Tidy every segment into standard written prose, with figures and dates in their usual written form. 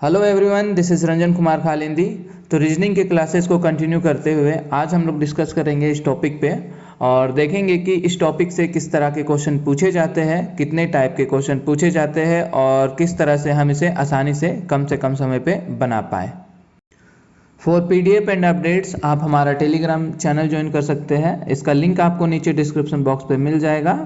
Hello everyone, this is Ranjan Kumar Khalindi. तो reasoning के classes को कंटिन्यू करते हुए आज हम लोग डिस्कस करेंगे इस टॉपिक पे और देखेंगे कि इस टॉपिक से किस तरह के क्वेश्चन पूछे जाते हैं, कितने टाइप के क्वेश्चन पूछे जाते हैं और किस तरह से हम इसे आसानी से कम समय पे बना पाए। फॉर PDF एंड अपडेट्स आप हमारा टेलीग्राम चैनल ज्वाइन कर सकते हैं। इसका लिंक आपको नीचे डिस्क्रिप्शन बॉक्स पे मिल जाएगा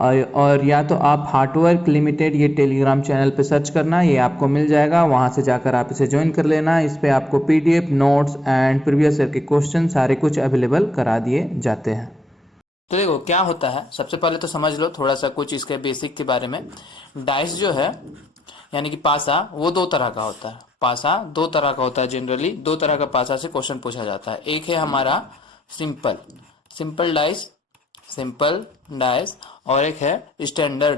और या तो आप हार्डवर्क लिमिटेड ये टेलीग्राम चैनल पे सर्च करना, ये आपको मिल जाएगा। वहाँ से जाकर आप इसे ज्वाइन कर लेना। इस पर आपको PDF notes and previous year के क्वेश्चन सारे कुछ अवेलेबल करा दिए जाते हैं। तो देखो क्या होता है, सबसे पहले तो समझ लो थोड़ा सा कुछ इसके बेसिक के बारे में। डाइस जो है यानी कि पासा, वो दो तरह का होता है। पासा दो तरह का होता है, जनरली दो तरह का पासा से क्वेश्चन पूछा जाता है। एक है हमारा simple simple dice simple dice और एक है स्टैंडर्ड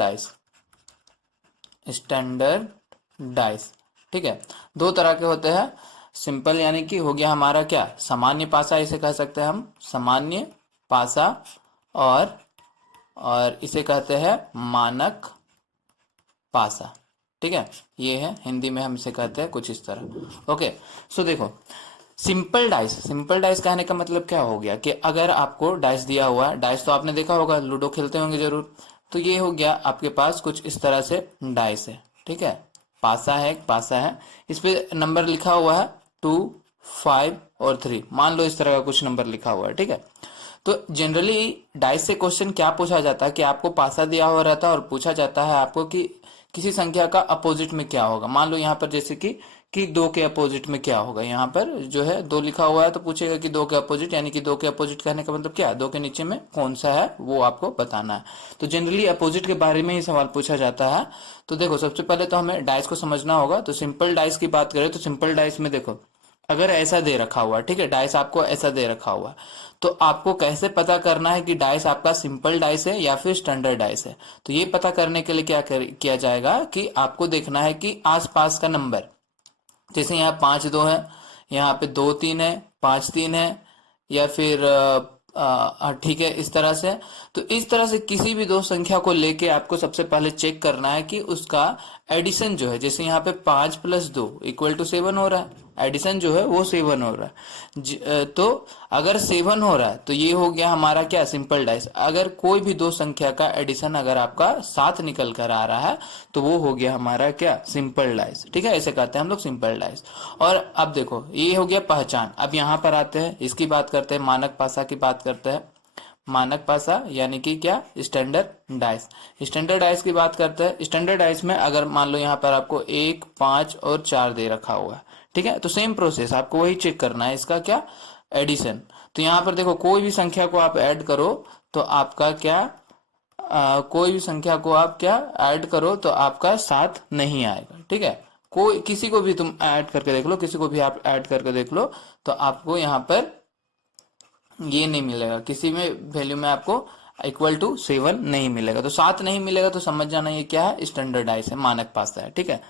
डाइस। ठीक है, दो तरह के होते हैं। सिंपल यानी कि हो गया हमारा क्या, सामान्य पासा, इसे कह सकते हैं हम सामान्य पासा, और इसे कहते हैं मानक पासा। ठीक है, ये है हिंदी में हम इसे कहते हैं कुछ इस तरह। ओके, सो देखो सिंपल डाइस कहने का मतलब क्या हो गया कि अगर आपको डाइस दिया हुआ है, डाइस तो आपने देखा होगा, लूडो खेलते होंगे जरूर। तो ये हो गया आपके पास कुछ इस तरह से डाइस है। ठीक है, पासा है, इस पे नंबर लिखा हुआ है 2, 5 और 3, मान लो इस तरह का कुछ नंबर लिखा हुआ है। ठीक है, तो जनरली डाइस से क्वेश्चन क्या पूछा जाता है कि आपको पासा दिया हुआ रहता है और पूछा जाता है आपको कि किसी संख्या का अपोजिट में क्या होगा। मान लो यहाँ पर जैसे कि दो के अपोजिट में क्या होगा। यहाँ पर जो है दो लिखा हुआ है तो पूछेगा कि दो के अपोजिट, यानी कि दो के अपोजिट कहने का मतलब क्या है, दो के नीचे में कौन सा है वो आपको बताना है। तो जनरली अपोजिट के बारे में ही सवाल पूछा जाता है। तो देखो सबसे पहले तो हमें डाइस को समझना होगा। तो सिंपल डाइस की बात करें तो सिंपल डाइस में देखो, अगर ऐसा दे रखा हुआ है, ठीक है, डाइस आपको ऐसा दे रखा हुआ है, तो आपको कैसे पता करना है कि डाइस आपका सिंपल डाइस है या फिर स्टैंडर्ड डाइस है। तो ये पता करने के लिए किया जाएगा कि आपको देखना है कि आसपास का नंबर, जैसे यहाँ 5-2 है, यहाँ पे 2-3 है, 5-3 है, या फिर ठीक है इस तरह से। तो इस तरह से किसी भी दो संख्या को लेके आपको सबसे पहले चेक करना है कि उसका एडिशन जो है, जैसे यहाँ पे 5+2 = 7 हो रहा है, एडिशन जो है वो 7 हो रहा है। तो अगर 7 हो रहा है तो ये हो गया हमारा क्या, सिंपल डाइस। अगर कोई भी दो संख्या का एडिशन अगर आपका 7 निकल कर आ रहा है तो वो हो गया हमारा क्या, सिंपल डाइस। ठीक है, ऐसे कहते हैं हम लोग सिंपल डाइस। और अब देखो ये हो गया पहचान। अब यहाँ पर आते हैं, इसकी बात करते हैं, मानक पासा की बात करते हैं। मानक पासा यानी कि क्या, स्टैंडर्ड डाइस। स्टैंडर्ड डाइस की बात करते हैं। स्टैंडर्ड डाइस में अगर मान लो यहाँ पर आपको 1, 5 और 4 दे रखा हुआ है, ठीक है, तो सेम प्रोसेस आपको वही चेक करना है, इसका क्या, एडिशन। तो यहाँ पर देखो कोई भी संख्या को आप ऐड करो तो आपका क्या, कोई भी संख्या को आप क्या ऐड करो तो आपका 7 नहीं आएगा। ठीक है, कोई किसी को भी तुम ऐड करके देख लो, किसी को भी आप ऐड करके देख लो, तो आपको यहाँ पर ये नहीं मिलेगा, किसी में वैल्यू में आपको =7 नहीं मिलेगा। तो 7 नहीं मिलेगा तो समझ जाना ये क्या है, स्टैंडर्ड डाइस है, मानक पासा है। ठीक है,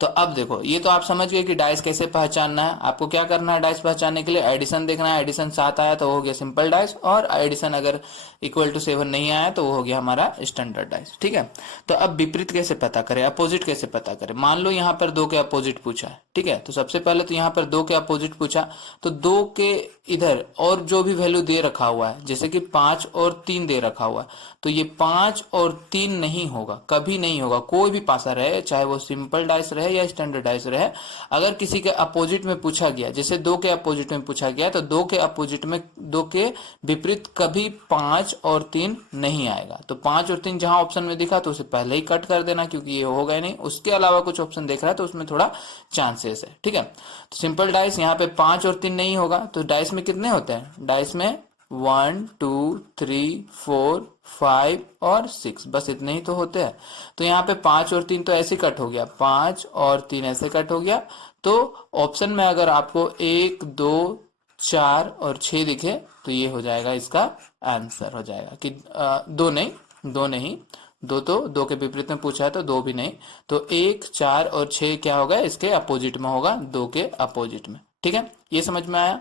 तो अब देखो ये तो आप समझ गए कि डाइस कैसे पहचानना है। आपको क्या करना है डाइस पहचानने के लिए, एडिशन देखना है। एडिशन 7 आया तो वो हो गया सिंपल डाइस, और एडिशन अगर =7 नहीं आया तो वो हो गया हमारा स्टैंडर्ड डाइस। ठीक है, तो अब विपरीत कैसे पता करें, अपोजिट कैसे पता करें। मान लो यहाँ पर 2 के अपोजिट पूछा है, ठीक है, तो सबसे पहले तो यहाँ पर 2 के अपोजिट पूछा, तो 2 के इधर और जो भी वैल्यू दे रखा हुआ है, जैसे कि 5 और 3 दे रखा हुआ है, तो ये 5 और 3 नहीं होगा, कभी नहीं होगा। कोई भी पासा रहे, चाहे वो सिंपल डाइस रहे या स्टैंडर्ड डाइस रहे, अगर किसी के अपोजिट में पूछा गया, जैसे 2 के अपोजिट में पूछा गया, तो 2 के अपोजिट में, 2 के विपरीत कभी 5 और 3 नहीं आएगा। तो 5 और 3 जहां ऑप्शन में दिखा तो उसे पहले ही कट कर देना, क्योंकि ये होगा ही नहीं। उसके अलावा कुछ ऑप्शन देख रहा है तो उसमें थोड़ा चांसेस है। ठीक है, तो सिंपल डाइस यहाँ पे 5 और 3 नहीं होगा। तो डाइस में कितने होते हैं, डाइस में 1, 2, 3, 4, 5 और 6, बस इतने ही तो होते हैं। तो यहाँ पे 5 और 3 तो ऐसे कट हो गया, 5 और 3 ऐसे कट हो गया। तो ऑप्शन में अगर आपको 1, 2, 4 और 6 दिखे तो ये हो जाएगा, इसका आंसर हो जाएगा कि दो नहीं, दो तो दो के विपरीत में पूछा है तो दो भी नहीं। तो 1, 4 और 6 क्या होगा, इसके अपोजिट में होगा, 2 के अपोजिट में। ठीक है, ये समझ में आया।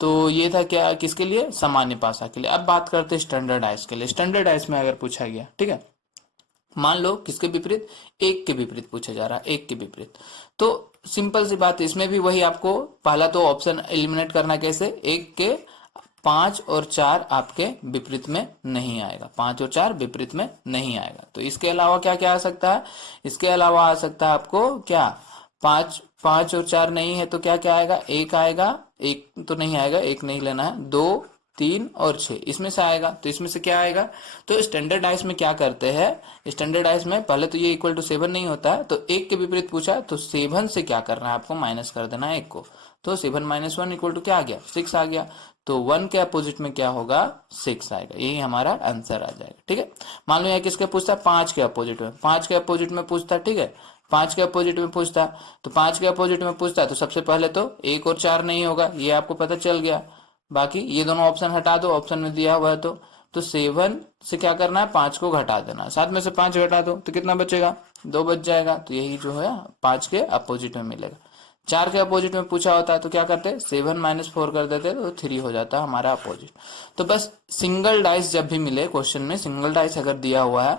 तो ये था क्या, किसके लिए, सामान्य पासा के लिए। अब बात करते हैं स्टैंडर्ड डाइस के लिए। स्टैंडर्ड डाइस में अगर पूछा गया, ठीक है, मान लो किसके विपरीत, एक के विपरीत पूछा जा रहा है, एक के विपरीत। तो सिंपल सी बात है, इसमें भी वही आपको पहला तो ऑप्शन एलिमिनेट करना कैसे, एक के 5 और 4 आपके विपरीत में नहीं आएगा, 5 और 4 विपरीत में नहीं आएगा। तो इसके अलावा क्या क्या आ सकता है, इसके अलावा आ सकता है आपको क्या, 5 और 4 नहीं है तो क्या क्या आएगा, एक आएगा, एक तो नहीं आएगा, एक नहीं लेना है, 2, 3 और 6 इसमें से आएगा। तो इसमें से क्या आएगा, तो स्टैंडर्डाइज में क्या करते हैं, स्टैंडर्डाइज में पहले तो ये इक्वल टू 7 नहीं होता है, तो एक के विपरीत पूछा तो 7 से क्या करना है आपको, माइनस कर देना है एक को। तो 7 - 1 इक्वल टू क्या आ गया, 6 आ गया। तो 1 के अपोजिट में क्या होगा, 6 आएगा, यही हमारा आंसर आ जाएगा। ठीक है, मान लो यहाँ किसके पूछता है, 5 के अपोजिट में, 5 के अपोजिट में पूछता है। ठीक है, 5 के अपोजिट में पूछता, तो 5 के अपोजिट में पूछता तो सबसे पहले तो 1 और 4 नहीं होगा, ये आपको पता चल गया। बाकी ये दोनों ऑप्शन हटा दो, ऑप्शन में दिया हुआ है तो 7 से क्या करना है, 5 को घटा देना, 7 में से 5 घटा दो तो कितना बचेगा, 2 बच जाएगा। तो यही जो है 5 के अपोजिट में मिलेगा। 4 के अपोजिट में पूछा होता है तो क्या करते, 7 - 4 कर देते तो 3 हो जाता हमारा अपोजिट। तो बस सिंगल डाइस जब भी मिले क्वेश्चन में, सिंगल डाइस अगर दिया हुआ है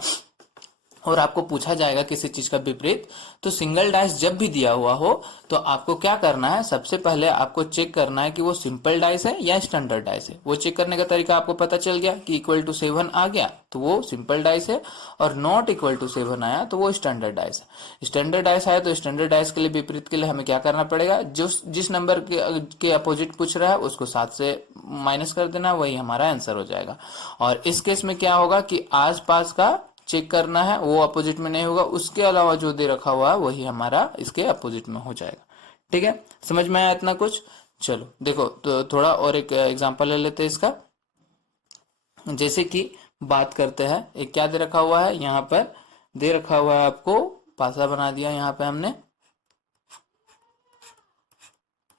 और आपको पूछा जाएगा किसी चीज का विपरीत, तो सिंगल डाइस जब भी दिया हुआ हो तो आपको क्या करना है, सबसे पहले आपको चेक करना है कि वो सिंपल डाइस है या स्टैंडर्ड डाइस है। वो चेक करने का तरीका आपको पता चल गया कि इक्वल टू 7 आ गया तो वो सिंपल डाइस है, और नॉट इक्वल टू 7 आया तो वो स्टैंडर्ड डाइस है। स्टैंडर्ड डाइस आया तो स्टैंडर्ड डाइस के लिए विपरीत के लिए हमें क्या करना पड़ेगा, जिस नंबर के अपोजिट पूछ रहा है उसको 7 से माइनस कर देना, वही हमारा आंसर हो जाएगा। और इस केस में क्या होगा कि आसपास का चेक करना है, वो अपोजिट में नहीं होगा, उसके अलावा जो दे रखा हुआ है वही हमारा इसके अपोजिट में हो जाएगा। ठीक है, समझ में आया इतना कुछ। चलो देखो, तो थोड़ा और एक एग्जांपल ले लेते हैं इसका। जैसे कि बात करते हैं, एक क्या दे रखा हुआ है, यहाँ पर दे रखा हुआ है आपको, पासा बना दिया यहाँ पे हमने,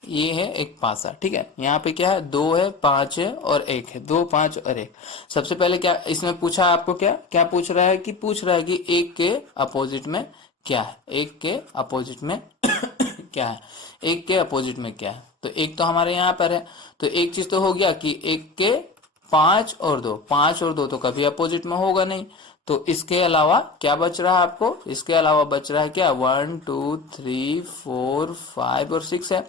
ये है एक पासा। ठीक है, यहाँ पे क्या है, 2 है, 5 है और 1 है, 2, 5 और 1। सबसे पहले क्या इसमें पूछा आपको, क्या क्या पूछ रहा है कि 1 के अपोजिट में क्या है, 1 के अपोजिट में क्या है, 1 के अपोजिट में क्या है। तो 1 तो हमारे यहाँ पर है, तो एक चीज तो हो गया कि 1 के 5 और 2, 5 और 2 तो कभी अपोजिट में होगा नहीं। तो इसके अलावा क्या बच रहा है आपको, इसके अलावा बच रहा है क्या, 1, 2, 3, 4, 5 और 6 है।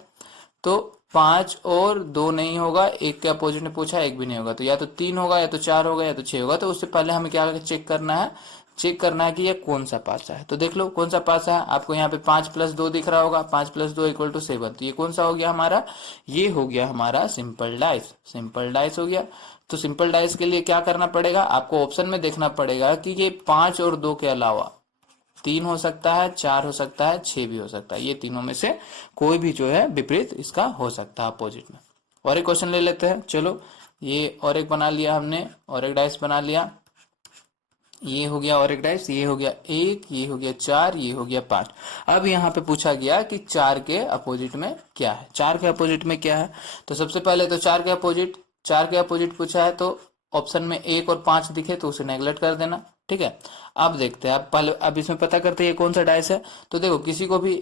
तो 5 और 2 नहीं होगा, एक के अपोजिट में पूछा, एक भी नहीं होगा, तो या तो 3 होगा, या तो 4 होगा, या तो 6 होगा। तो उससे पहले हमें क्या चेक करना है, चेक करना है कि ये कौन सा पासा है। तो देख लो कौन सा पासा है, आपको यहाँ पे 5 + 2 दिख रहा होगा, 5 + 2 इक्वल टू 7। तो ये कौन सा हो गया हमारा, ये हो गया हमारा सिंपल डाइस, सिंपल डाइस हो गया। तो सिंपल डाइस के लिए क्या करना पड़ेगा, आपको ऑप्शन में देखना पड़ेगा कि ये 5 और 2 के अलावा 3 हो सकता है, 4 हो सकता है, 6 भी हो सकता है, ये तीनों में से कोई भी जो है विपरीत इसका हो सकता है अपोजिट में। और एक क्वेश्चन ले लेते हैं, चलो ये और एक बना लिया हमने, और एक डाइस बना लिया, ये हो गया और एक डाइस, ये हो गया 1, ये हो गया 4, ये हो गया 5। अब यहाँ पे पूछा गया कि 4 के अपोजिट में क्या है, 4 के अपोजिट में क्या है। तो सबसे पहले तो 4 के अपोजिट पूछा है, तो ऑप्शन में 1 और 5 दिखे तो उसे नेगलेक्ट कर देना। ठीक है, अब देखते हैं, अब इसमें पता करते हैं कौन सा डाइस है। तो देखो किसी को भी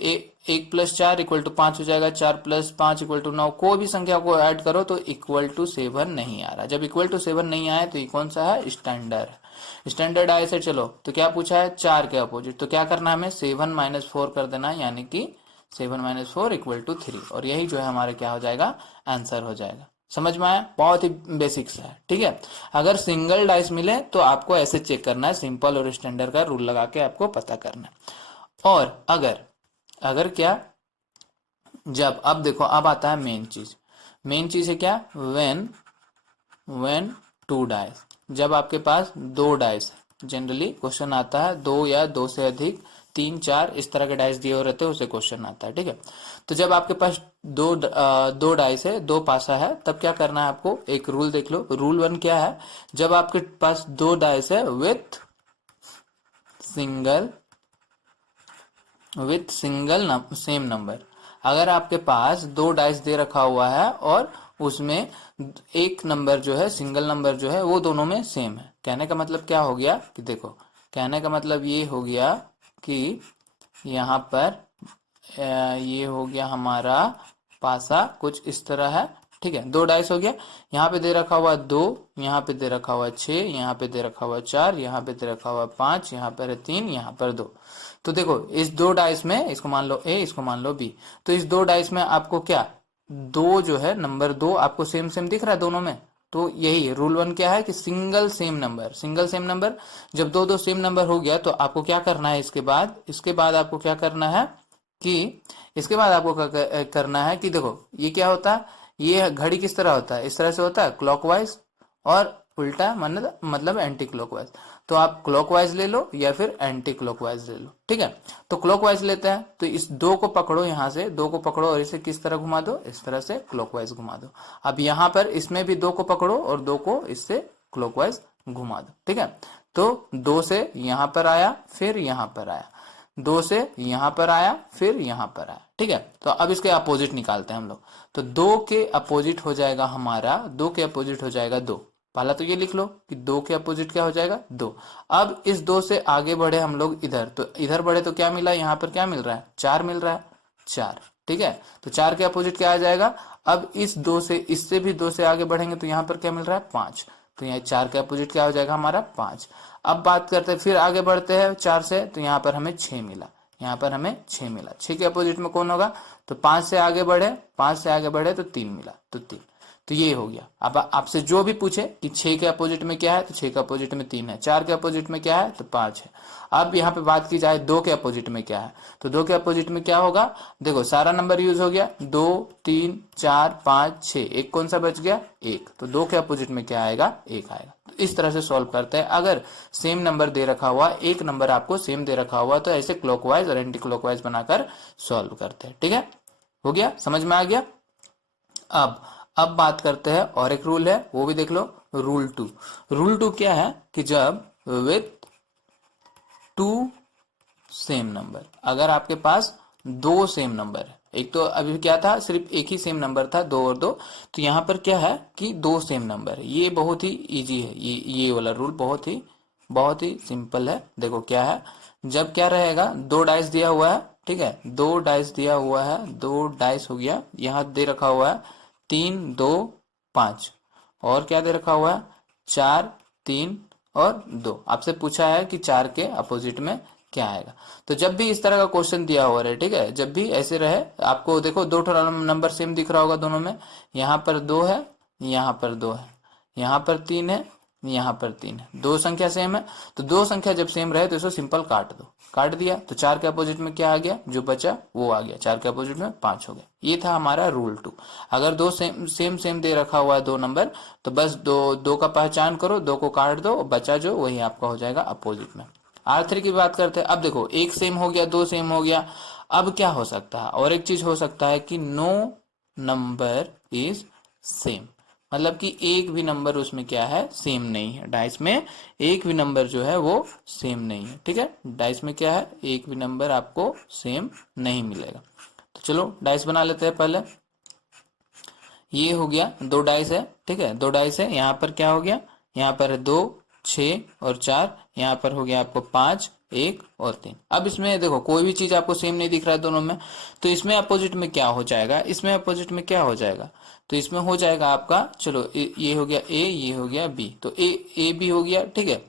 1 + 4 इक्वल टू 5 हो जाएगा, 4 + 5 इक्वल टू 9, कोई भी संख्या को ऐड करो तो इक्वल टू 7 नहीं आ रहा। जब इक्वल टू 7 नहीं आया तो ये कौन सा है, स्टैंडर्ड। स्टैंडर्ड डाइस है। चलो तो क्या पूछा है, 4 के अपोजिट, तो क्या करना है हमें, 7 - 4 कर देना है, यानी कि 7 - 4 इक्वल टू 3, और यही जो है हमारे क्या हो जाएगा, आंसर हो जाएगा। समझ में आया, बहुत ही बेसिक सा है। ठीक है, अगर सिंगल डाइस मिले तो आपको ऐसे चेक करना है, सिंपल और स्टैंडर्ड का रूल लगा के आपको पता करना है। और अगर अगर क्या, जब, अब देखो अब आता है मेन चीज है क्या, व्हेन 2 डाइस, जब आपके पास 2 डाइस है। जनरली क्वेश्चन आता है 2 या 2 से अधिक, 3, 4 इस तरह के डाइस दिए हुए रहते हैं, उससे क्वेश्चन आता है। ठीक है, तो जब आपके पास दो डाइस है, 2 पासा है, तब क्या करना है आपको, एक रूल देख लो। रूल 1 क्या है, जब आपके पास 2 डाइस है विथ सिंगल सेम नंबर, अगर आपके पास 2 डाइस दे रखा हुआ है और उसमें एक नंबर जो है, सिंगल नंबर जो है वो दोनों में सेम है, कहने का मतलब क्या हो गया कि देखो, कहने का मतलब ये हो गया कि यहाँ पर ये हो गया हमारा पासा कुछ इस तरह है। ठीक है, 2 डाइस हो गया। यहाँ पे दे रखा हुआ 2, यहाँ पे दे रखा हुआ 6, यहाँ पे दे रखा हुआ 4, यहाँ पे दे रखा हुआ 5, यहाँ पर है 3, यहाँ पर 2। तो देखो इस 2 डाइस में, इसको मान लो ए, इसको मान लो बी, तो इस 2 डाइस में आपको क्या, 2 जो है, नंबर 2 आपको सेम सेम दिख रहा है दोनों में। तो यही रूल 1 क्या है कि सिंगल सेम नंबर, जब दो दो सेम नंबर हो गया तो आपको क्या करना है, इसके बाद आपको क्या करना है कि इसके बाद आपको करना है कि देखो ये क्या होता है, ये घड़ी किस तरह होता है, इस तरह से होता है क्लॉकवाइज, और उल्टा मतलब एंटी क्लॉकवाइज। तो आप क्लॉकवाइज ले लो या फिर एंटी क्लॉकवाइज ले लो, ठीक है। तो क्लॉकवाइज लेते हैं, तो इस 2 को पकड़ो, यहाँ से 2 को पकड़ो और इसे किस तरह घुमा दो, इस तरह से क्लॉकवाइज घुमा दो। अब यहाँ पर इसमें भी 2 को पकड़ो और 2 को इससे क्लॉकवाइज घुमा दो, ठीक है। तो 2 से यहाँ पर आया, फिर यहाँ पर आया, 2 से यहाँ पर आया, फिर यहाँ पर आया, ठीक है। तो अब इसके अपोजिट निकालते हैं हम लोग। तो 2 के अपोजिट हो जाएगा हमारा, 2 के अपोजिट हो जाएगा 2। पहला तो ये लिख लो कि 2 के अपोजिट क्या हो जाएगा, 2। अब इस 2 से आगे बढ़े हम लोग इधर, तो इधर बढ़े तो क्या मिला, यहाँ पर क्या मिल रहा है, 4 मिल रहा है, 4, ठीक है। तो 4 के अपोजिट क्या आ जाएगा, अब इस 2 से, इससे भी 2 से आगे बढ़ेंगे तो यहाँ पर क्या मिल रहा है, 5। तो यहाँ 4 के अपोजिट क्या हो जाएगा हमारा, 5। अब बात करते हैं, फिर आगे बढ़ते हैं 4 से, तो यहाँ पर हमें 6 मिला, यहाँ पर हमें 6 मिला। 6 के अपोजिट में कौन होगा, तो 5 से आगे बढ़े, 5 से आगे बढ़े तो 3 मिला, तो 3। तो ये हो गया। अब आपसे जो भी पूछे कि 6 के अपोजिट में क्या है, तो 6 के अपोजिट में 3 है, 4 के अपोजिट में क्या है, तो 5 है। अब यहाँ पे बात की जाए 2 के अपोजिट में क्या है, तो 2 के अपोजिट में क्या होगा, देखो सारा नंबर यूज हो गया, 2, 3, 4, 5, 6, एक कौन सा बच गया, 1। तो 2 के अपोजिट में क्या आएगा, 1 आएगा। तो इस तरह से सॉल्व करते हैं। अगर सेम नंबर दे रखा हुआ, एक नंबर आपको सेम दे रखा हुआ, तो ऐसे क्लॉकवाइज और एंटी क्लॉकवाइज बनाकर सॉल्व करते हैं, ठीक है। हो गया, समझ में आ गया। अब बात करते हैं और एक रूल है, वो भी देख लो, रूल 2। रूल 2 क्या है कि जब विथ 2 सेम नंबर, अगर आपके पास 2 सेम नंबर है, एक तो अभी क्या था, सिर्फ एक ही सेम नंबर था, 2 और 2, तो यहाँ पर क्या है कि 2 सेम नंबर है। ये बहुत ही इजी है, ये वाला रूल बहुत ही सिंपल है। देखो क्या है, जब क्या रहेगा, 2 डाइस दिया हुआ है, ठीक है, 2 डाइस दिया हुआ है, 2 डाइस हो गया, यहाँ दे रखा हुआ है 3, 2, 5, और क्या दे रखा हुआ है 4, 3 और 2। आपसे पूछा है कि 4 के अपोजिट में क्या आएगा। तो जब भी इस तरह का क्वेश्चन दिया हुआ है, ठीक है, जब भी ऐसे रहे, आपको देखो 2 नंबर सेम दिख रहा होगा दोनों में, यहाँ पर 2 है, यहाँ पर 2 है, यहाँ पर 3 है, यहाँ पर 3 है, 2 संख्या सेम है। तो 2 संख्या जब सेम रहे तो इसको सिंपल काट दो, काट दिया तो 4 के अपोजिट में क्या आ गया, जो बचा वो आ गया, 4 के अपोजिट में 5 हो गया। ये था हमारा रूल 2। अगर 2 सेम दे रखा हुआ है 2 नंबर, तो बस 2 का पहचान करो, 2 को काट दो, बचा जो वही आपका हो जाएगा अपोजिट में। R3 की बात करते हैं। अब देखो 1 सेम हो गया, 2 सेम हो गया, अब क्या हो सकता है, और एक चीज हो सकता है कि नो नंबर इज सेम, मतलब कि एक भी नंबर उसमें क्या है, सेम नहीं है। डाइस में एक भी नंबर जो है वो सेम नहीं है, ठीक है। डाइस में क्या है, एक भी नंबर आपको सेम नहीं मिलेगा। तो चलो डाइस बना लेते हैं पहले। ये हो गया, 2 डाइस है, ठीक है, 2 डाइस है। यहाँ पर क्या हो गया, यहाँ पर है 2, 6 और 4, यहाँ पर हो गया आपको 5, 1 और 3। अब इसमें देखो कोई भी चीज आपको सेम नहीं दिख रहा है दोनों में, तो इसमें अपोजिट में क्या हो जाएगा, इसमें अपोजिट में क्या हो जाएगा, तो इसमें हो जाएगा आपका, चलो ये हो गया ए, ये हो गया बी, तो ए बी हो गया, ठीक है।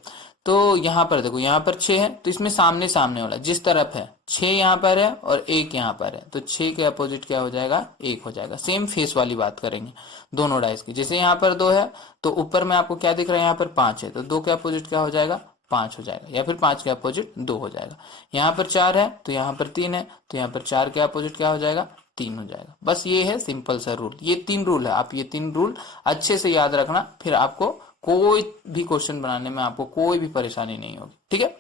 तो यहाँ पर देखो, यहाँ पर 6 है, तो इसमें सामने सामने वाला जिस तरफ है, 6 यहाँ पर है और 1 यहाँ पर है, तो 6 के अपोजिट क्या हो जाएगा, 1 हो जाएगा। सेम फेस वाली बात करेंगे दोनों डाइस की। जैसे यहाँ पर 2 है, तो ऊपर में आपको क्या दिख रहा है, यहाँ पर 5 है, तो 2 के अपोजिट क्या हो जाएगा, 5 हो जाएगा, या फिर 5 के अपोजिट 2 हो जाएगा। यहाँ पर 4 है, तो यहाँ पर 3 है, तो यहाँ पर 4 के अपोजिट क्या हो जाएगा, 3 हो जाएगा। बस ये है सिंपल सा रूल। ये 3 रूल है, आप ये 3 रूल अच्छे से याद रखना, फिर आपको कोई भी क्वेश्चन बनाने में आपको कोई भी परेशानी नहीं होगी, ठीक है।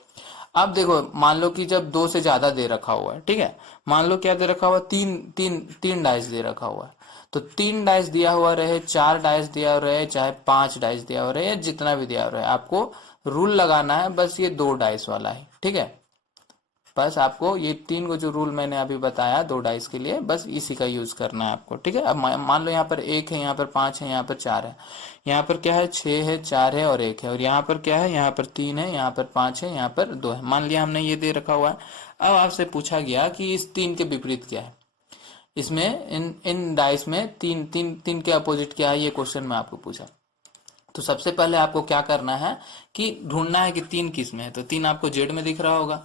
अब देखो, मान लो कि जब 2 से ज्यादा दे रखा हुआ है, ठीक है, मान लो क्या दे रखा हुआ, तीन डाइस दे रखा हुआ है, तो 3 डाइस दिया हुआ रहे, 4 डाइस दिया हुआ रहे, चाहे 5 डाइस दिया हुआ रहे, या जितना भी दिया हुआ रहे, आपको रूल लगाना है बस ये 2 डाइस वाला है, ठीक है। बस आपको ये 3 को जो रूल मैंने अभी बताया 2 डाइस के लिए, बस इसी का यूज करना है आपको, ठीक है। अब मान लो यहाँ पर 1 है, यहाँ पर 5 है, यहाँ पर 4 है, यहाँ पर क्या है, 6 है, 4 है और 1 है, और यहाँ पर क्या है, यहाँ पर 3 है, यहाँ पर 5 है, यहाँ पर 2 है। मान लिया हमने ये दे रखा हुआ है। अब आपसे पूछा गया कि इस 3 के विपरीत क्या है। इसमें इन इन डाइस में तीन तीन तीन के अपोजिट क्या है, ये क्वेश्चन में आपको पूछा। तो सबसे पहले आपको क्या करना है कि ढूंढना है कि तीन किस में है। तो तीन आपको जेड में दिख रहा होगा,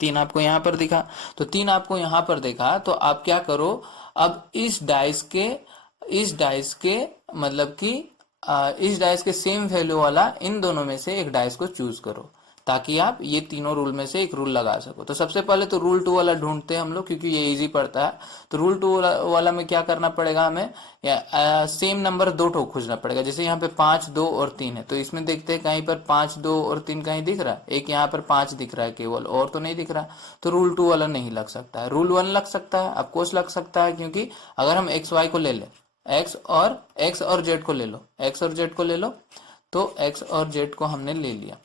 तीन आपको यहाँ पर दिखा, तो तीन आपको यहाँ पर देखा, तो आप क्या करो, अब इस डाइस के मतलब कि इस डाइस के सेम वैल्यू वाला इन दोनों में से एक डाइस को चूज करो, ताकि आप ये तीनों रूल में से एक रूल लगा सको। तो सबसे पहले तो रूल 2 वाला ढूंढते हैं हम लोग, क्योंकि ये इजी पड़ता है। तो रूल 2 वाला में क्या करना पड़ेगा हमें, सेम नंबर दो ठो खोजना पड़ेगा। जैसे यहाँ पे 5, 2 और 3 है, तो इसमें देखते हैं कहीं पर 5, 2 और 3 कहीं दिख रहा है, एक यहाँ पर 5 दिख रहा है केवल, और तो नहीं दिख रहा। तो रूल 2 वाला नहीं लग सकता है, रूल 1 लग सकता है, ऑफकोर्स लग सकता है, क्योंकि अगर हम एक्स वाई को ले लें, एक्स और जेड को ले लो, एक्स और जेड को ले लो, तो एक्स और जेड को हमने ले लिया,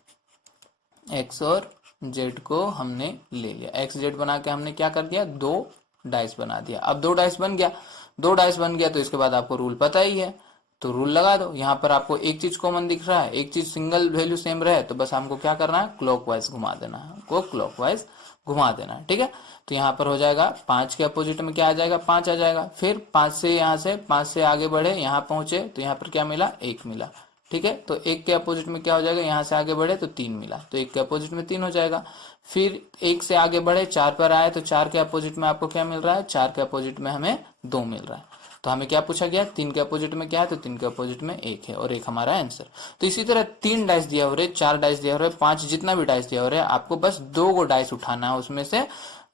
एक्स और जेड को हमने ले लिया, एक्स जेड बना के हमने क्या कर दिया, दो डाइस बना दिया। अब दो डाइस बन गया, दो डाइस बन गया, तो इसके बाद आपको रूल पता ही है, तो रूल लगा दो। यहाँ पर आपको एक चीज कॉमन दिख रहा है, एक चीज सिंगल वैल्यू सेम रहे, तो बस हमको क्या करना है, क्लॉकवाइज घुमा देना है, हमको क्लॉकवाइज घुमा देना है, ठीक है। तो यहाँ पर हो जाएगा 5 के अपोजिट में क्या आ जाएगा, 5 आ जाएगा। फिर 5 से आगे बढ़े, यहाँ पहुंचे, तो यहाँ पर क्या मिला, 1 मिला, ठीक है। तो 1 के अपोजिट में क्या हो जाएगा, यहाँ से आगे बढ़े तो 3 मिला, तो 1 के अपोजिट में 3 हो जाएगा। फिर 1 से आगे बढ़े 4 पर आए, तो 4 के अपोजिट में आपको क्या मिल रहा है, 4 के अपोजिट में हमें 2 मिल रहा है। तो हमें क्या पूछा गया, 3 के अपोजिट में क्या है, तो 3 के अपोजिट में 1 है, और 1 हमारा आंसर। तो इसी तरह 3 डाइस दिया हो रहे, 4 डाइस दिया हो रहे, 5, जितना भी डाइस दिया हो रहा है, आपको बस 2 गो डाइस उठाना है उसमें से,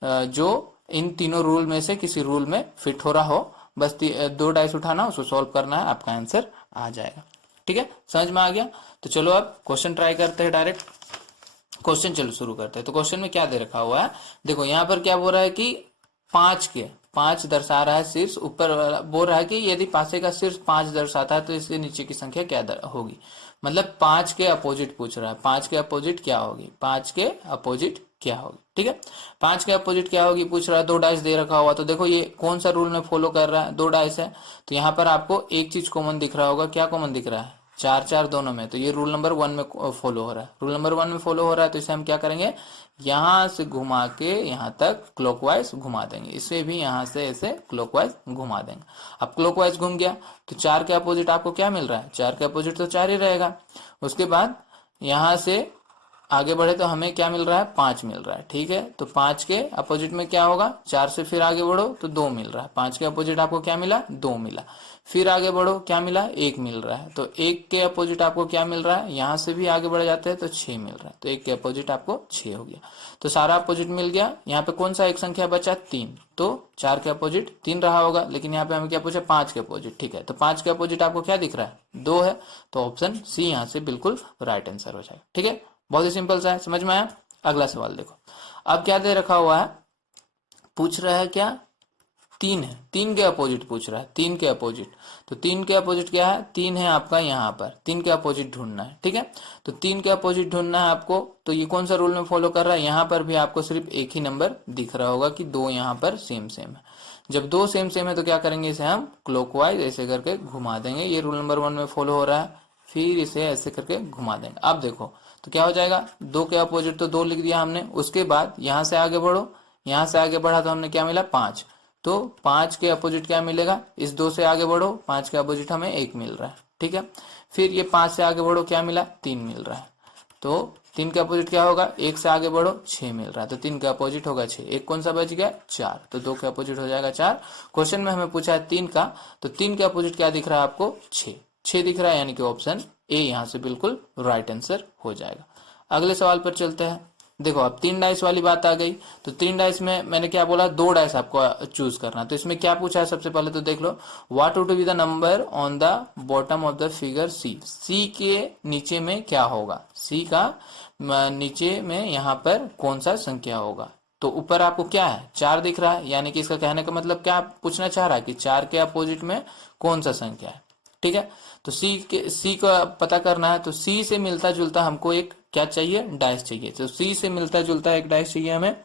जो इन तीनों रूल में से किसी रूल में फिट हो रहा हो, बस 2 डाइस उठाना, उसको सॉल्व करना है, आपका आंसर आ जाएगा, ठीक है। समझ में आ गया। तो चलो अब क्वेश्चन ट्राई करते हैं, डायरेक्ट क्वेश्चन चलो शुरू करते हैं। तो क्वेश्चन में क्या दे रखा हुआ है, देखो यहाँ पर क्या बोल रहा है कि 5 दर्शा रहा है शीर्ष, ऊपर वाला बोल रहा है कि यदि पासे का शीर्ष 5 दर्शाता है तो इसके नीचे की संख्या क्या होगी। मतलब 5 के अपोजिट पूछ रहा है, 5 के अपोजिट क्या होगी, 5 के अपोजिट क्या होगी, ठीक है। 5 के अपोजिट क्या होगी पूछ रहा है, 2 डाइस दे रखा हुआ, तो देखो ये कौन सा रूल में फॉलो कर रहा है, 2 डाइस है, तो यहाँ पर आपको एक चीज कॉमन दिख रहा होगा, क्या कॉमन दिख रहा है, 4 4 दोनों में, तो ये रूल नंबर 1 में फॉलो हो रहा है, रूल नंबर 1 में फॉलो हो रहा है। तो इसे हम क्या करेंगे, यहां से घुमा के यहां तक क्लॉकवाइज घुमा देंगे, इसे भी यहां से ऐसे क्लॉकवाइज घुमा देंगे। अब क्लॉकवाइज घूम गया, तो 4 के अपोजिट आपको क्या मिल रहा है, 4 के अपोजिट तो 4 ही रहेगा। उसके बाद यहां से आगे बढ़े तो हमें क्या मिल रहा है, 5 मिल रहा है, ठीक है। तो 5 के अपोजिट में क्या होगा, 4 से फिर आगे बढ़ो तो 2 मिल रहा है, 5 के अपोजिट आपको क्या मिला, 2 मिला। फिर आगे बढ़ो, क्या मिला, 1 मिल रहा है। तो 1 के अपोजिट आपको क्या मिल रहा है, यहां से भी आगे बढ़ जाते हैं तो 6 मिल रहा है, तो 1 के अपोजिट आपको 6 हो गया। तो सारा अपोजिट मिल गया। यहाँ पे कौन सा एक संख्या बचा, 3, तो 4 के अपोजिट 3 रहा होगा, लेकिन यहाँ पे हमें क्या पूछा, 5 के अपोजिट, ठीक है। तो 5 के अपोजिट आपको क्या दिख रहा है, 2 है, तो ऑप्शन सी यहाँ से बिल्कुल राइट आंसर हो जाएगा, ठीक है। बहुत ही सिंपल सा है, समझ में आया। अगला सवाल देखो, अब क्या दे रखा हुआ है, पूछ रहा है क्या, 3 है, 3 के अपोजिट पूछ रहा है, 3 के अपोजिट। तो 3 के अपोजिट क्या है, 3 है आपका यहाँ पर, 3 के अपोजिट ढूंढना है, ठीक है। तो 3 के अपोजिट ढूंढना है आपको, तो ये कौन सा रूल में फॉलो कर रहा है, यहाँ पर भी आपको सिर्फ एक ही नंबर दिख रहा होगा कि 2 यहाँ पर सेम सेम है। जब 2 सेम सेम है तो क्या करेंगे, इसे हम क्लॉकवाइज ऐसे करके घुमा देंगे, ये रूल नंबर 1 में फॉलो हो रहा है। फिर इसे ऐसे करके घुमा देंगे। अब देखो तो क्या हो जाएगा, 2 के अपोजिट तो 2 लिख दिया हमने। उसके बाद यहां से आगे बढ़ो, यहां से आगे बढ़ा तो हमने क्या मिला, 5, तो 5 के अपोजिट क्या मिलेगा, इस 2 से आगे बढ़ो, 5 के अपोजिट हमें 1 मिल रहा है, ठीक है। फिर ये 5 से आगे बढ़ो, क्या मिला, 3 मिल रहा है। तो 3 के अपोजिट क्या होगा, 1 से आगे बढ़ो, 6 मिल रहा है, तो 3 का अपोजिट होगा 6। एक कौन सा बच गया, 4, तो 2 के अपोजिट हो जाएगा 4। क्वेश्चन में हमें पूछा है 3 का, तो 3 के अपोजिट क्या दिख रहा है आपको, 6 दिख रहा है, यानी कि ऑप्शन ए यहाँ से बिल्कुल राइट आंसर हो जाएगा। अगले सवाल पर चलते हैं। देखो अब 3 डाइस वाली बात आ गई, तो 3 डाइस में मैंने क्या बोला, 2 डाइस आपको चूज करना। तो इसमें क्या पूछा है, सबसे पहले तो देख लो, what would be the number on the bottom of the figure C. C के नीचे में क्या होगा, सी का नीचे में यहाँ पर कौन सा संख्या होगा। तो ऊपर आपको क्या है, 4 दिख रहा है, यानी कि इसका कहने का मतलब क्या पूछना चाह रहा है कि 4 के अपोजिट में कौन सा संख्या है, ठीक है। तो सी का पता करना है, तो सी से मिलता जुलता हमको एक क्या चाहिए, डाइस चाहिए। तो सी से मिलता जुलता एक डाइस चाहिए हमें,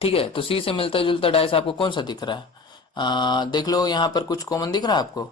ठीक है। तो सी से मिलता जुलता डाइस आपको कौन सा दिख रहा है, देख लो यहाँ पर कुछ कॉमन दिख रहा है आपको,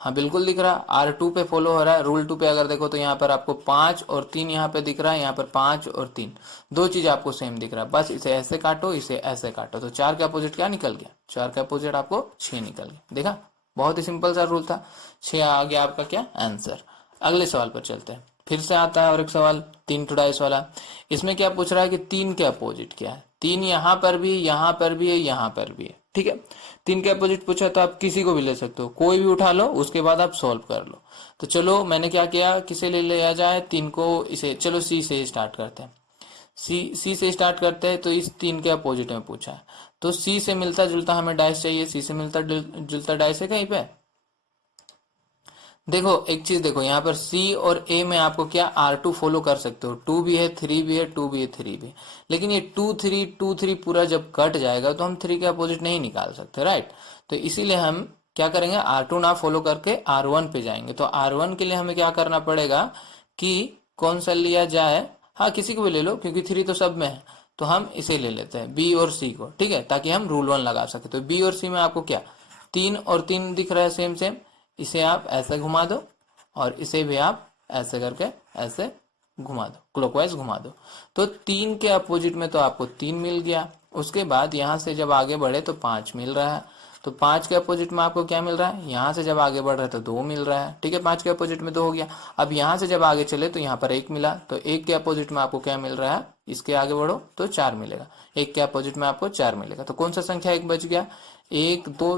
हाँ बिल्कुल दिख रहा है, R2 पे फॉलो हो रहा है। रूल 2 पे अगर देखो तो यहाँ पर आपको 5 और 3 यहाँ पे दिख रहा है, यहाँ पर 5 और 3 दो चीज आपको सेम दिख रहा है। बस इसे ऐसे काटो, इसे ऐसे काटो, तो 4 का अपोजिट क्या निकल गया? 4 का अपोजिट आपको 6 निकल गया। देखा, बहुत ही सिंपल सा रूल था। 6 आ गया आपका क्या आंसर। अगले सवाल पर चलते हैं। फिर से आता है और एक सवाल 3 टू डाइस वाला। इसमें क्या पूछ रहा है कि 3 के अपोजिट क्या है। 3 यहाँ पर भी, यहाँ पर भी है, यहाँ पर भी है, ठीक है। 3 के अपोजिट पूछा तो आप किसी को भी ले सकते हो, कोई भी उठा लो, उसके बाद आप सॉल्व कर लो। तो चलो मैंने क्या किया, किसे ले लिया जाए, 3 को, इसे चलो सी से स्टार्ट करते हैं। सी से स्टार्ट करते हैं। तो इस 3 के अपोजिट में पूछा है, तो सी से मिलता जुलता हमें डाइस चाहिए। सी से मिलता जुलता डाइस है कहीं पे? देखो एक चीज देखो, यहाँ पर सी और ए में आपको क्या R2 फॉलो कर सकते हो। 2 भी है, 3 भी है, 2 भी है, 3 भी है। लेकिन ये 2 3 पूरा जब कट जाएगा तो हम 3 के अपोजिट नहीं निकाल सकते, राइट। तो इसीलिए हम क्या करेंगे, R2 ना फॉलो करके R1 पे जाएंगे। तो R1 के लिए हमें क्या करना पड़ेगा कि कौन सा लिया जाए, हाँ किसी को भी ले लो, क्योंकि 3 तो सब में है। तो हम इसे ले लेते हैं, बी और सी को, ठीक है, ताकि हम रूल 1 लगा सके। तो बी और सी में आपको क्या 3 और 3 दिख रहा है सेम सेम, इसे आप ऐसे घुमा दो और इसे भी आप ऐसे करके ऐसे घुमा दो, क्लॉकवाइज घुमा दो। तो 3 के अपोजिट में तो आपको 3 मिल गया। उसके बाद यहाँ से जब आगे बढ़े तो 5 मिल रहा है। तो 5 के अपोजिट में आपको क्या मिल रहा है, यहाँ से जब आगे बढ़ रहे तो 2 मिल रहा है, ठीक है। 5 के अपोजिट में 2 हो गया। अब यहाँ से जब आगे चले तो यहाँ पर 1 मिला, तो 1 के अपोजिट में आपको क्या मिल रहा है, इसके आगे बढ़ो तो 4 मिलेगा। 1 के अपोजिट में आपको 4 मिलेगा। तो कौन सा संख्या 1 बच गया, 1 2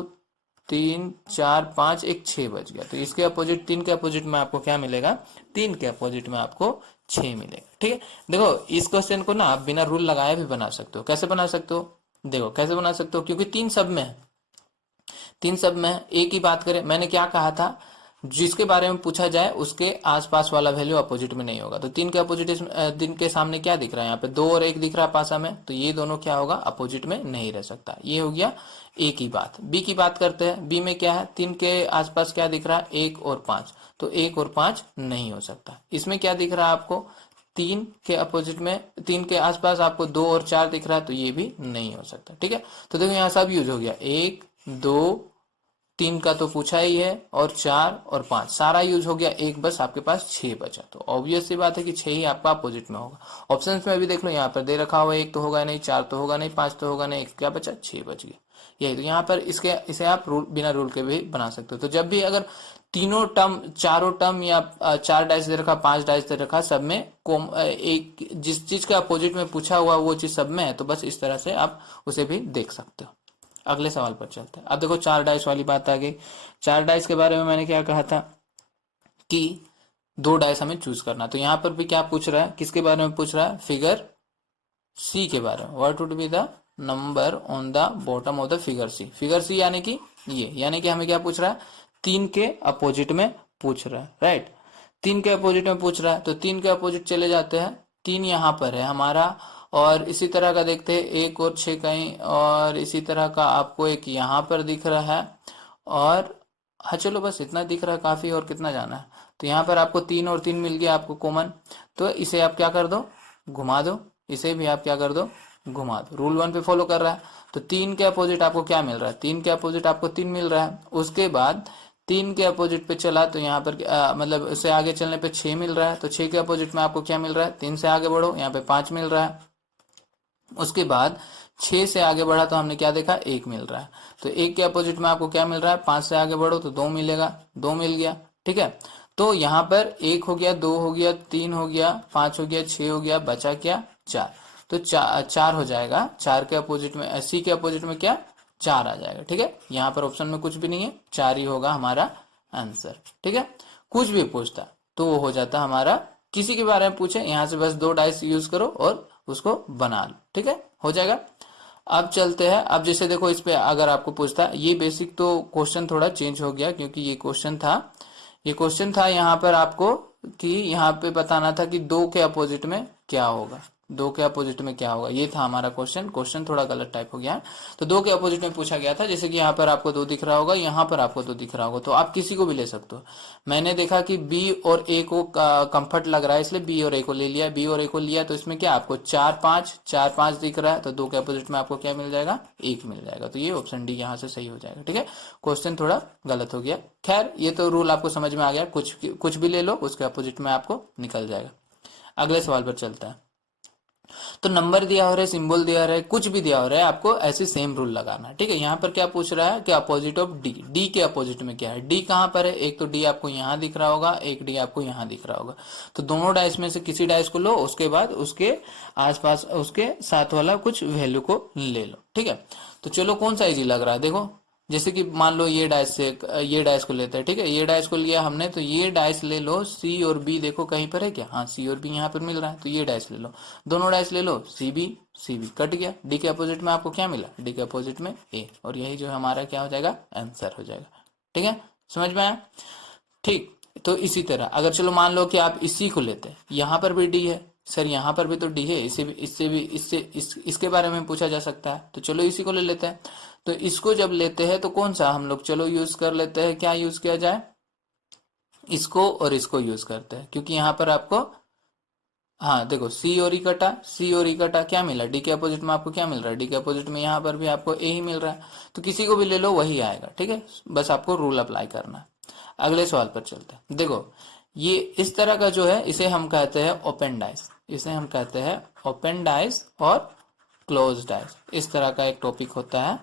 3 4 5 1 6 बच गया। तो इसके अपोजिट 3 के अपोजिट में आपको क्या मिलेगा, 3 के अपोजिट में आपको 6 मिलेगा, ठीक है। देखो इस क्वेश्चन को ना आप बिना रूल लगाए भी बना सकते हो। कैसे बना सकते हो, देखो कैसे बना सकते हो, क्योंकि 3 सब में है, 3 सब में है। एक ही बात करें, मैंने क्या कहा था, जिसके बारे में पूछा जाए उसके आसपास वाला वैल्यू अपोजिट में नहीं होगा। तो 3 के अपोजिट, 3 के सामने क्या दिख रहा है, यहाँ पे 2 और 1 दिख रहा है पासा में, तो ये दोनों क्या होगा, अपोजिट में नहीं रह सकता। ये हो गया ए की बात। बी की बात करते हैं। बी में क्या है, 3 के आसपास क्या दिख रहा है, 1 और 5, तो 1 और 5 नहीं हो सकता। इसमें क्या दिख रहा है आपको, 3 के अपोजिट में, 3 के आसपास आपको 2 और 4 दिख रहा है, तो ये भी नहीं हो सकता, ठीक है। तो देखो यहाँ सब यूज हो गया, 1 2 3 का तो पूछा ही है, और 4 और 5 सारा यूज हो गया। एक बस आपके पास 6 बचा। तो ऑब्वियस सी बात है कि 6 ही आपका अपोजिट में होगा। ऑप्शंस में भी देख लो, यहाँ पर दे रखा हुआ 1 तो होगा नहीं, 4 तो होगा नहीं, 5 तो होगा नहीं, एक क्या बचा, 6 बच गया। यही तो यहाँ पर इसे आप बिना रूल के भी बना सकते हो। तो जब भी अगर तीनों टर्म, चारों टर्म या 4 डाइस दे रखा, 5 डाइस दे रखा, सब में एक जिस चीज के अपोजिट में पूछा हुआ वो चीज सब में है, तो बस इस तरह से आप उसे भी देख सकते हो। अगले सवाल पर चलते हैं। अब देखो 4 डाइस वाली बात आ गई। 4 डाइस के बारे में मैंने क्या कहा था कि 2 डाइस हमें चूज करना। तो यहाँ पर भी क्या पूछ रहा है, किसके बारे में पूछ रहा है, फिगर सी के बारे में। What would be the number on the bottom of the figure C. Figure C यानी कि ये, यानी कि हमें क्या पूछ रहा है, 3 के अपोजिट में पूछ रहा है, राइट। 3 के अपोजिट में पूछ रहा है, तो 3 के अपोजिट चले जाते हैं। 3 यहाँ पर है हमारा, और इसी तरह का देखते हैं 1 और 6 कहीं, और इसी तरह का आपको एक यहाँ पर दिख रहा है, और हाँ चलो बस इतना दिख रहा है काफी, और कितना जाना है। तो यहाँ पर आपको 3 और 3 मिल गया आपको कॉमन, तो इसे आप क्या कर दो, घुमा दो। इसे भी आप क्या कर दो, घुमा दो। रूल 1 पे फॉलो कर रहा है। तो 3 के अपोजिट आपको क्या मिल रहा है, 3 के अपोजिट आपको 3 मिल रहा है। उसके बाद 3 के अपोजिट पे चला तो यहाँ पर मतलब उससे आगे चलने पे 6 मिल रहा है। तो 6 के अपोजिट में आपको क्या मिल रहा है, 3 से आगे बढ़ो, यहाँ पे 5 मिल रहा है। उसके बाद 6 से आगे बढ़ा तो हमने क्या देखा, 1 मिल रहा है। तो 1 के अपोजिट में आपको क्या मिल रहा है, 5 से आगे बढ़ो तो 2 मिलेगा, 2 मिल गया, ठीक है। तो यहाँ पर 1 हो गया, 2 हो गया, 3 हो गया, 5 हो गया, 6 हो गया, बचा क्या, 4। तो 4 हो जाएगा। 4 के अपोजिट में, सी के अपोजिट में क्या, 4 आ जाएगा, ठीक है। यहाँ पर ऑप्शन में कुछ भी नहीं है, 4 ही होगा हमारा आंसर, ठीक है। कुछ भी पूछता तो वो हो जाता हमारा, किसी के बारे में पूछे यहाँ से बस 2 डाइस यूज करो और उसको बना लो, ठीक है, हो जाएगा। अब चलते हैं। अब जैसे देखो इस पे अगर आपको पूछता है, ये बेसिक तो क्वेश्चन थोड़ा चेंज हो गया, क्योंकि ये क्वेश्चन था यहाँ पर आपको कि यहाँ पे बताना था कि 2 के अपोजिट में क्या होगा, 2 के अपोजिट में क्या होगा, ये था हमारा क्वेश्चन। क्वेश्चन थोड़ा गलत टाइप हो गया है। तो 2 के अपोजिट में पूछा गया था, जैसे कि यहाँ पर आपको 2 दिख रहा होगा, यहाँ पर आपको 2 दिख रहा होगा, तो आप किसी को भी ले सकते हो। मैंने देखा कि बी और ए को कंफर्ट लग रहा है, इसलिए बी और ए को ले लिया। बी और ए को लिया तो इसमें क्या आपको 4 5 दिख रहा है, तो 2 के अपोजिट में आपको क्या मिल जाएगा, 1 मिल जाएगा। तो ये ऑप्शन डी यहाँ से सही हो जाएगा। ठीक है, क्वेश्चन थोड़ा गलत हो गया। खैर ये तो रूल आपको समझ में आ गया, कुछ भी ले लो उसके अपोजिट में आपको निकल जाएगा। अगले सवाल पर चलता है। तो नंबर दिया हो रहा है, सिंबल दिया हो रहा है, कुछ भी दिया हो रहा है, आपको ऐसे सेम रूल लगाना है। ठीक है, यहाँ पर क्या पूछ रहा है कि अपोजिट ऑफ डी, डी के अपोजिट में क्या है। डी कहाँ पर है, एक तो डी आपको यहाँ दिख रहा होगा, एक डी आपको यहाँ दिख रहा होगा। तो दोनों डाइस में से किसी डाइस को लो, उसके बाद उसके आसपास उसके साथ वाला कुछ वैल्यू को ले लो। ठीक है, तो चलो कौन सा इजी लग रहा है, देखो जैसे कि मान लो ये डाइस को लेते हैं। ठीक है, ये डाइस को लिया हमने, तो ये डाइस ले लो, सी और बी देखो कहीं पर है क्या, हाँ सी और बी यहाँ पर मिल रहा है, तो ये डाइस ले लो, दोनों डाइस ले लो, सी बी कट गया। डी के अपोजिट में आपको क्या मिला, डी के अपोजिट में ए, और यही जो हमारा क्या हो जाएगा, आंसर हो जाएगा। ठीक है, समझ में आया। ठीक, तो इसी तरह अगर चलो मान लो कि आप इसी को लेते हैं, यहाँ पर भी डी है सर, यहाँ पर भी तो डी है, इसके बारे में पूछा जा सकता है, तो चलो इसी को ले लेते हैं। तो इसको जब लेते हैं तो कौन सा हम लोग चलो यूज कर लेते हैं, क्या यूज किया जाए, इसको और इसको यूज करते हैं, क्योंकि यहाँ पर आपको हाँ देखो सी और ई कटा क्या मिला, डी के अपोजिट में आपको क्या मिल रहा है, डी के अपोजिट में यहाँ पर भी आपको ए ही मिल रहा है, तो किसी को भी ले लो वही आएगा। ठीक है, बस आपको रूल अप्लाई करना है। अगले सवाल पर चलते हैं। देखो ये इस तरह का जो है, इसे हम कहते हैं ओपन डाइस, इसे हम कहते हैं ओपन डाइस और क्लोज डाइस। इस तरह का एक टॉपिक होता है,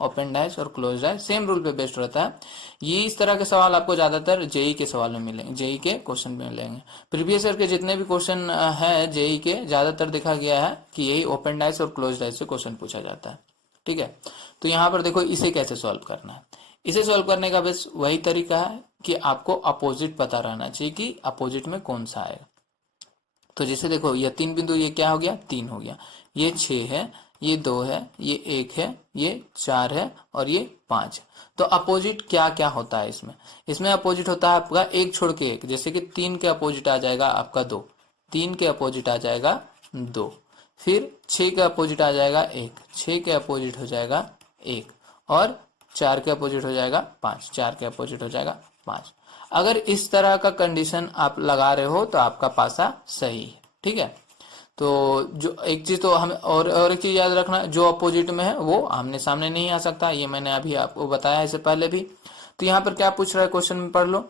ओपन डाइस और क्लोज डाइस, सेम रूल पे बेस्ड रहता है। ये इस तरह के सवाल आपको ज्यादातर जेई के सवाल में मिलेंगे, जेई के क्वेश्चन में मिलेंगे। प्रीवियस ईयर के जितने भी क्वेश्चन है जेई के, ज्यादातर देखा गया है कि यही ओपन डाइस और क्लोज डाइस से क्वेश्चन पूछा जाता है। ठीक है, तो यहाँ पर देखो इसे कैसे सॉल्व करना है। इसे सॉल्व करने का बस वही तरीका है कि आपको अपोजिट पता रहना चाहिए कि अपोजिट में कौन सा आएगा। तो जैसे देखो ये 3 बिंदु, ये क्या हो गया, 3 हो गया, ये 6 है, ये 2 है, ये 1 है, ये 4 है और ये 5। तो अपोजिट क्या क्या होता है इसमें, इसमें अपोजिट होता है आपका एक छोड़ के एक, जैसे कि 3 के अपोजिट आ जाएगा आपका 2, 3 के अपोजिट आ जाएगा 2, फिर 6 के अपोजिट आ जाएगा 1, 6 के अपोजिट हो जाएगा 1, और 4 के अपोजिट हो जाएगा 5, 4 के अपोजिट हो जाएगा 5। अगर इस तरह का कंडीशन आप लगा रहे हो तो आपका पासा सही है। ठीक है, तो जो एक चीज तो हम और एक चीज याद रखना, जो अपोजिट में है वो आमने सामने नहीं आ सकता, ये मैंने अभी आपको बताया इससे पहले भी। तो यहाँ पर क्या पूछ रहा है क्वेश्चन में, पढ़ लो।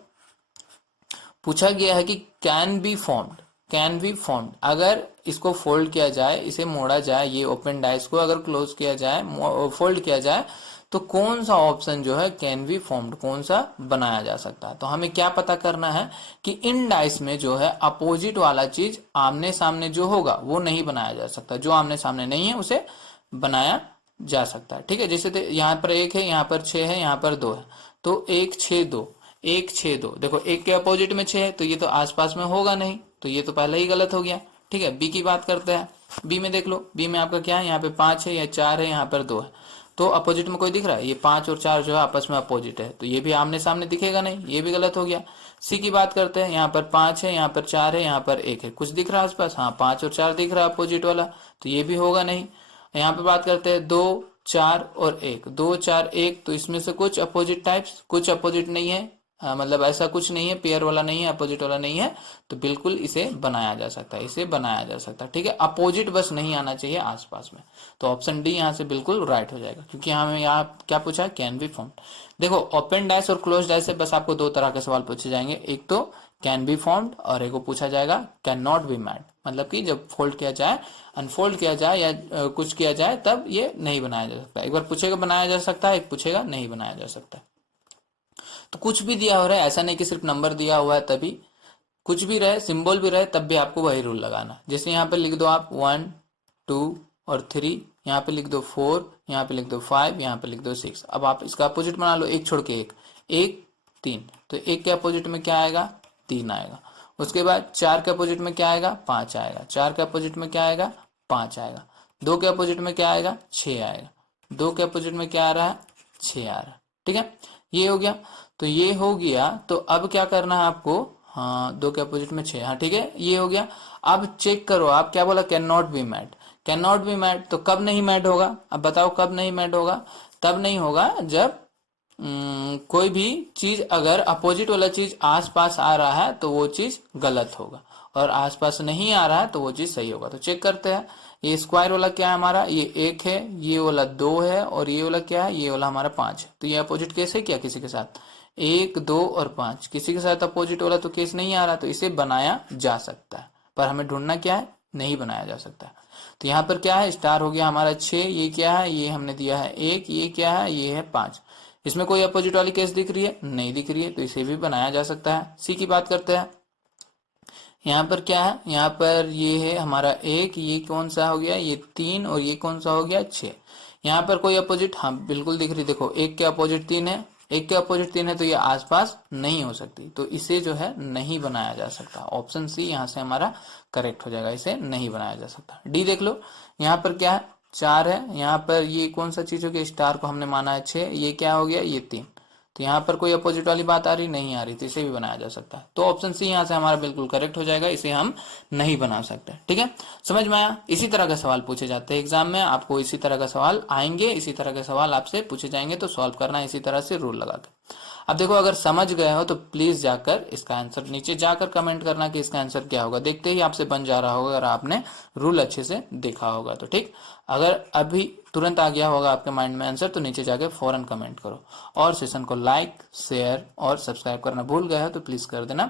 पूछा गया है कि कैन बी फॉर्म्ड, अगर इसको फोल्ड किया जाए, इसे मोड़ा जाए, ये ओपन डाइस को अगर क्लोज किया जाए, फोल्ड किया जाए, तो कौन सा ऑप्शन जो है कैन बी फॉर्म्ड, कौन सा बनाया जा सकता है। तो हमें क्या पता करना है कि इन डाइस में जो है अपोजिट वाला चीज आमने सामने जो होगा वो नहीं बनाया जा सकता, जो आमने सामने नहीं है उसे बनाया जा सकता है। ठीक है, जैसे यहाँ पर 1 है, यहाँ पर 6 है, यहाँ पर 2 है, तो 1 6 2, 1 6 2, देखो 1 के अपोजिट में 6 है, तो ये तो आसपास में होगा नहीं, तो ये तो पहले ही गलत हो गया। ठीक है, बी की बात करते हैं, बी में देख लो, बी में आपका क्या है, यहाँ पे 5 है या 4 है, यहाँ पर 2 है, तो अपोजिट में कोई दिख रहा है, ये 5 और 4 जो है आपस में अपोजिट है, तो ये भी आमने सामने दिखेगा नहीं, ये भी गलत हो गया। सी की बात करते हैं, यहाँ पर 5 है, यहाँ पर 4 है, यहाँ पर 1 है, कुछ दिख रहा है आसपास, हाँ 5 और 4 दिख रहा है अपोजिट वाला, तो ये भी होगा नहीं। यहाँ पे बात करते हैं 2 4 और 1, 2 4 1, तो इसमें से कुछ अपोजिट टाइप्स, कुछ अपोजिट नहीं है, मतलब ऐसा कुछ नहीं है, पेयर वाला नहीं है, अपोजिट वाला नहीं है, तो बिल्कुल इसे बनाया जा सकता है, इसे बनाया जा सकता है। ठीक है, अपोजिट बस नहीं आना चाहिए आसपास में, तो ऑप्शन डी यहाँ से बिल्कुल राइट हो जाएगा, क्योंकि हमें यहाँ क्या पूछा है, कैन बी फॉर्म्ड। देखो ओपन डाइस और क्लोज डाइस से बस आपको 2 तरह के सवाल पूछे जाएंगे, एक तो कैन बी फॉर्म्ड और एक को पूछा जाएगा कैन नॉट बी मैड, मतलब कि जब फोल्ड किया जाए, अनफोल्ड किया जाए या कुछ किया जाए तब ये नहीं बनाया जा सकता। एक बार पूछेगा बनाया जा सकता है, एक पूछेगा नहीं बनाया जा सकता। तो कुछ भी दिया हो रहा है, ऐसा नहीं कि सिर्फ नंबर दिया हुआ है तभी, कुछ भी रहे, सिंबल भी रहे, तब भी आपको वही रूल लगाना। जैसे यहाँ पे लिख दो आप 1 2 और 3, यहाँ पे लिख दो 4, यहाँ पे लिख दो 5, यहाँ पे लिख दो 6। अब आप इसका अपोजिट बना लो, एक छोड़ के एक, 1 3, तो 1 के अपोजिट में क्या आएगा, 3 आएगा। उसके बाद 4 के अपोजिट में क्या आएगा, 5 आएगा। 4 के अपोजिट में क्या आएगा, 5 आएगा। 2 के अपोजिट में क्या आएगा, 6 आएगा। 2 के अपोजिट में क्या आ रहा है, 6 आ रहा है। ठीक है, ये हो गया। तो ये हो गया, तो अब क्या करना है आपको, हाँ 2 के अपोजिट में 6, हाँ ठीक है ये हो गया। अब चेक करो, आप क्या बोला, can not be met, can not be met तो कब नहीं मैट होगा, अब बताओ कब नहीं मैट होगा। तब नहीं होगा जब कोई भी चीज अगर अपोजिट वाला चीज आसपास आ रहा है तो वो चीज गलत होगा, और आसपास नहीं आ रहा है तो वो चीज सही होगा। तो चेक करते हैं, ये स्क्वायर वाला क्या है हमारा, ये 1 है, ये वाला 2 है, और ये वाला क्या है, ये वाला हमारा 5 है। तो ये अपोजिट केस है क्या किसी के साथ, 1 2 और 5 किसी के साथ अपोजिट वाला तो केस नहीं आ रहा, तो इसे बनाया जा सकता है, पर हमें ढूंढना क्या है, नहीं बनाया जा सकता है। तो यहाँ पर क्या है, स्टार हो गया हमारा 6, ये क्या है, ये हमने दिया है 1, ये क्या है, ये है 5। इसमें कोई अपोजिट वाली केस दिख रही है, नहीं दिख रही है, तो इसे भी बनाया जा सकता है। सी की बात करते हैं, यहाँ पर क्या है, यहाँ पर ये है हमारा 1, ये कौन सा हो गया, ये 3, और ये कौन सा हो गया 6। यहाँ पर कोई अपोजिट, हाँ बिल्कुल दिख रही, देखो 1 के अपोजिट 3 है, 1 के अपोजिट 3 है, तो ये आसपास नहीं हो सकती, तो इसे जो है नहीं बनाया जा सकता। ऑप्शन सी यहाँ से हमारा करेक्ट हो जाएगा, इसे नहीं बनाया जा सकता। डी देख लो, यहाँ पर क्या है 4 है, यहाँ पर ये कौन सा चीज हो गया, स्टार को हमने माना है 6, ये क्या हो गया, ये 3। तो यहाँ पर कोई अपोजिट वाली बात आ रही नहीं आ रही, तो इसे भी बनाया जा सकता है। तो ऑप्शन सी यहाँ से हमारा बिल्कुल करेक्ट हो जाएगा, इसे हम नहीं बना सकते। ठीक है, समझ में आया। इसी तरह का सवाल पूछे जाते हैं एग्जाम में, आपको इसी तरह का सवाल आएंगे, इसी तरह के सवाल आपसे पूछे जाएंगे, तो सॉल्व करना इसी तरह से रूल लगा के। अब देखो, अगर समझ गए हो तो प्लीज जाकर इसका आंसर नीचे जाकर कमेंट करना कि इसका आंसर क्या होगा। देखते ही आपसे बन जा रहा होगा अगर आपने रूल अच्छे से देखा होगा तो। ठीक, अगर अभी तुरंत आ गया होगा आपके माइंड में आंसर तो नीचे जाके फौरन कमेंट करो, और सेशन को लाइक शेयर और सब्सक्राइब करना भूल गए हो तो प्लीज कर देना।